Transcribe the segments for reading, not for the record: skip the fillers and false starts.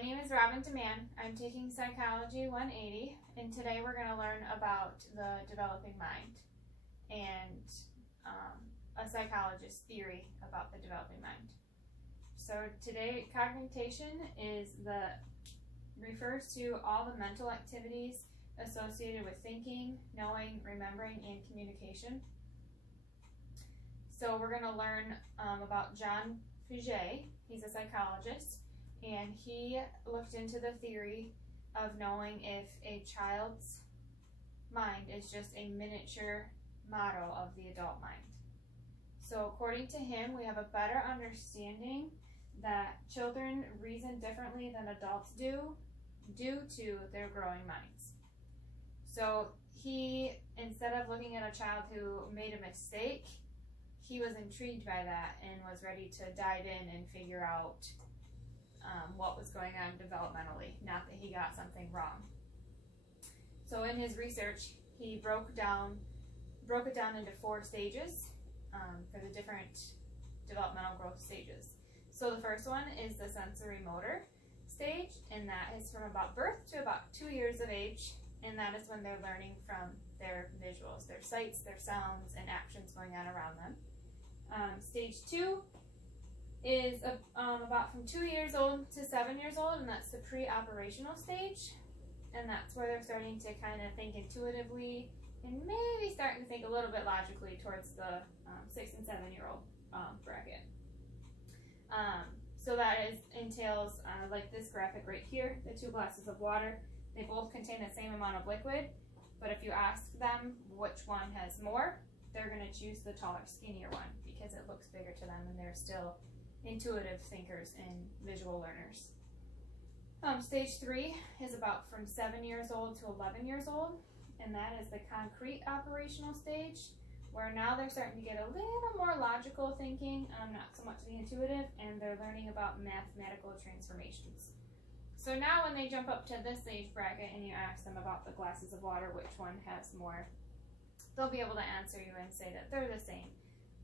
My name is Robin DeMann. I'm taking Psychology 180, and today we're going to learn about the developing mind and a psychologist's theory about the developing mind. So today, cognition refers to all the mental activities associated with thinking, knowing, remembering, and communication. So we're going to learn about John Piaget. He's a psychologist, and he looked into the theory of knowing if a child's mind is just a miniature model of the adult mind. So according to him, we have a better understanding that children reason differently than adults do due to their growing minds. So he, instead of looking at a child who made a mistake, he was intrigued by that and was ready to dive in and figure out what was going on developmentally, not that he got something wrong. So in his research, he broke it down into 4 stages for the different developmental growth stages. So the first one is the sensory motor stage, and that is from about birth to about 2 years of age, and that is when they're learning from their visuals, their sights, their sounds, and actions going on around them. Stage 2 is about from 2 years old to 7 years old, and that's the pre-operational stage, and that's where they're starting to kind of think intuitively and maybe starting to think a little bit logically towards the 6 and 7 year old bracket. So that entails like this graphic right here, the 2 glasses of water. They both contain the same amount of liquid, but if you ask them which one has more, they're going to choose the taller, skinnier one because it looks bigger to them, and they're still intuitive thinkers and visual learners. Stage 3 is about from 7 years old to 11 years old, and that is the concrete operational stage, where now they're starting to get a little more logical thinking, not so much the intuitive, and they're learning about mathematical transformations. So now when they jump up to this age bracket and you ask them about the glasses of water, which one has more, they'll be able to answer you and say that they're the same,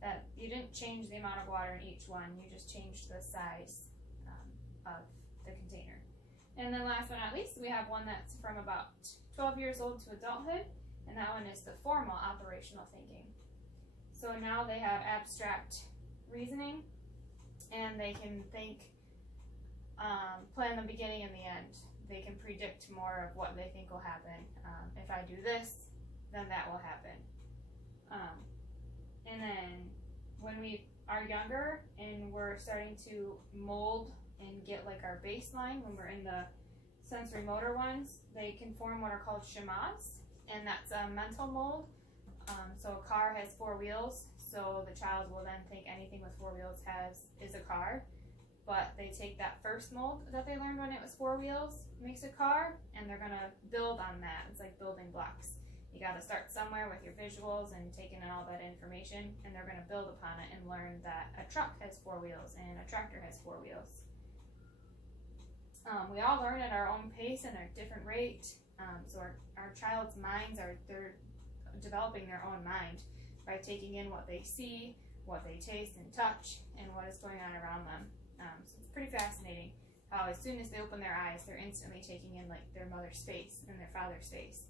that you didn't change the amount of water in each one, you just changed the size of the container. And then last but not least, we have one that's from about 12 years old to adulthood, and that one is the formal operational thinking. So now they have abstract reasoning, and they can think, plan the beginning and the end. They can predict more of what they think will happen. If I do this, then that will happen. And then when we are younger and we're starting to mold and get like our baseline, when we're in the sensory motor ones, they can form what are called schemas, and that's a mental mold. So a car has 4 wheels, so the child will then think anything with 4 wheels is a car, but they take that first mold that they learned when it was 4 wheels, makes a car, and they're gonna build on that. It's like building blocks. You gotta start somewhere with your visuals and taking in all that information, and they're gonna build upon it and learn that a truck has 4 wheels and a tractor has 4 wheels. We all learn at our own pace and at a different rate. So our child's minds they're developing their own mind by taking in what they see, what they taste and touch, and what is going on around them. So it's pretty fascinating how as soon as they open their eyes, they're instantly taking in like their mother's face and their father's face.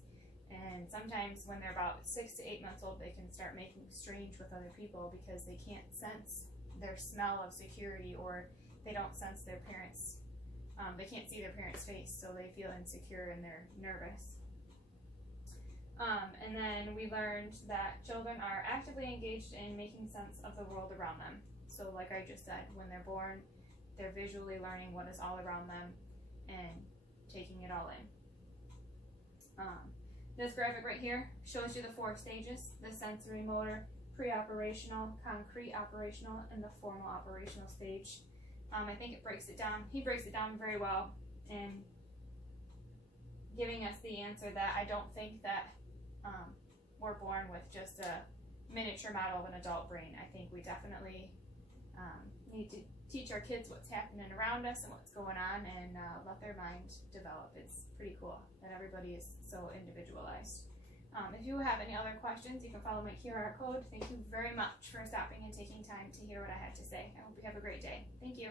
And sometimes when they're about 6 to 8 months old, they can start making strange with other people because they can't sense their smell of security, or they don't sense their parents. They can't see their parents' face, so they feel insecure and they're nervous. And then we learned that children are actively engaged in making sense of the world around them. So like I just said, when they're born, they're visually learning what is all around them and taking it all in. This graphic right here shows you the 4 stages: the sensory motor, pre-operational, concrete operational, and the formal operational stage. I think it breaks it down. He breaks it down very well in giving us the answer that I don't think that we're born with just a miniature model of an adult brain. I think we definitely need to teach our kids what's happening around us and what's going on, and let their mind develop. It's pretty cool that everybody is so individualized. If you have any other questions, you can follow my QR code. Thank you very much for stopping and taking time to hear what I had to say. I hope you have a great day. Thank you.